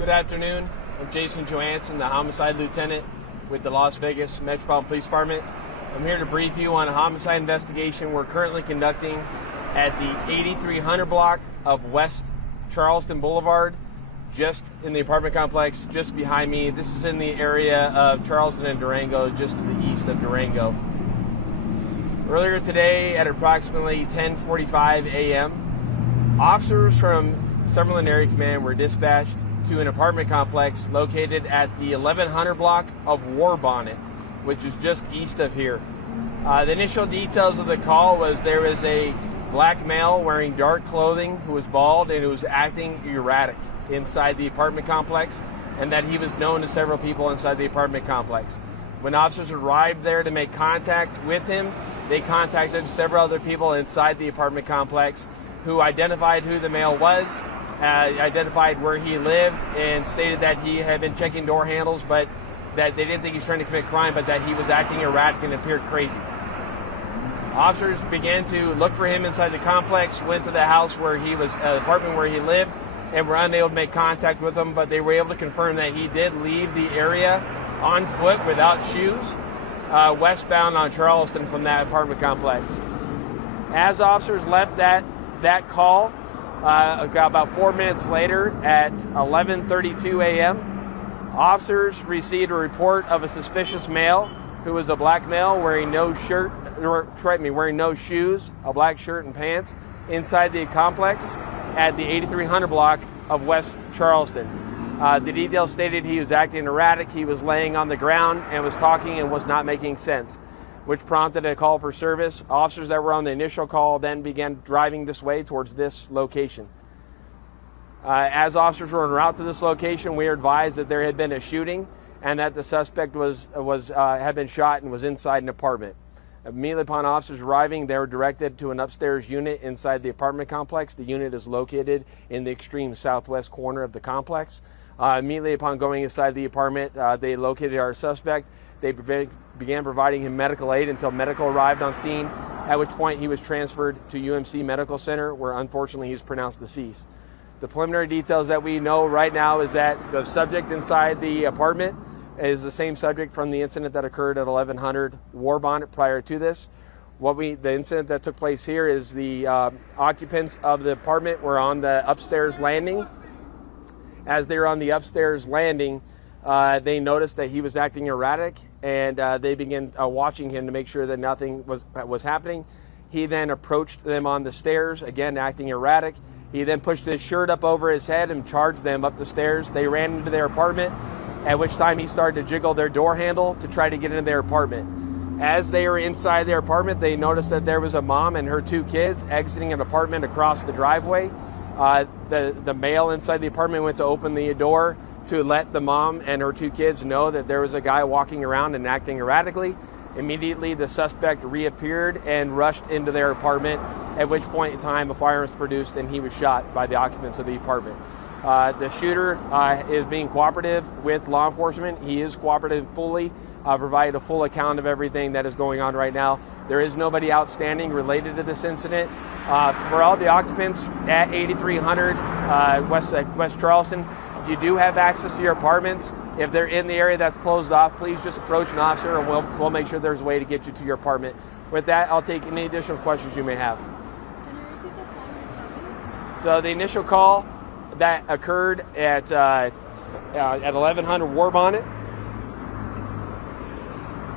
Good afternoon. I'm Jason Johansson, the Homicide Lieutenant with the Las Vegas Metropolitan Police Department. I'm here to brief you on a homicide investigation we're currently conducting at the 8300 block of West Charleston Boulevard, just in the apartment complex just behind me. This is in the area of Charleston and Durango, just to the east of Durango. Earlier today at approximately 10:45 a.m., officers from Summerlin Area Command were dispatched to an apartment complex located at the 1100 block of War Bonnet, which is just east of here. The initial details of the call was there was a black male wearing dark clothing who was bald and who was acting erratic inside the apartment complex, and that he was known to several people inside the apartment complex. When officers arrived there to make contact with him, they contacted several other people inside the apartment complex who identified who the male was, identified where he lived, and stated that he had been checking door handles, but that they didn't think he was trying to commit crime, but that he was acting erratic and appeared crazy. Officers began to look for him inside the complex, went to the house where he was, the apartment where he lived, and were unable to make contact with him, but they were able to confirm that he did leave the area on foot without shoes, westbound on Charleston from that apartment complex. As officers left that call, about 4 minutes later at 11:32 a.m., officers received a report of a suspicious male who was a black male wearing no shoes, a black shirt and pants, inside the complex at the 8300 block of West Charleston. The details stated he was acting erratic, he was laying on the ground and was talking and was not making sense, which prompted a call for service. Officers that were on the initial call then began driving this way towards this location. As officers were en route to this location, we were advised that there had been a shooting and that the suspect had been shot and was inside an apartment. Immediately upon officers arriving, they were directed to an upstairs unit inside the apartment complex. The unit is located in the extreme southwest corner of the complex. Immediately upon going inside the apartment, they located our suspect. They began providing him medical aid until medical arrived on scene, at which point he was transferred to UMC Medical Center, where unfortunately he was pronounced deceased. The preliminary details that we know right now is that the subject inside the apartment is the same subject from the incident that occurred at 1100 War Bonnet prior to this. The incident that took place here is the occupants of the apartment were on the upstairs landing. As they were on the upstairs landing, they noticed that he was acting erratic, and they began watching him to make sure that nothing was happening. He then approached them on the stairs, again acting erratic. He then pushed his shirt up over his head and charged them up the stairs. They ran into their apartment, at which time he started to jiggle their door handle to try to get into their apartment. As they were inside their apartment, they noticed that there was a mom and her two kids exiting an apartment across the driveway. The male inside the apartment went to open the door to let the mom and her two kids know that there was a guy walking around and acting erratically. Immediately, the suspect reappeared and rushed into their apartment, at which point in time a firearm was produced and he was shot by the occupants of the apartment. The shooter is being cooperative with law enforcement. He is cooperative fully, provided a full account of everything that is going on right now. There is nobody outstanding related to this incident. For all the occupants at 8300 West Charleston, you do have access to your apartments. If they're in the area that's closed off, please just approach an officer and we'll make sure there's a way to get you to your apartment. With that, I'll take any additional questions you may have. So the initial call that occurred at 1100 War Bonnet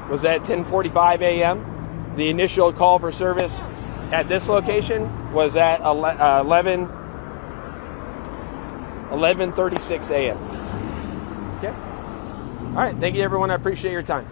was at 10:45 a.m. The initial call for service at this location was at 11:36 a.m. Okay. All right. Thank you, everyone. I appreciate your time.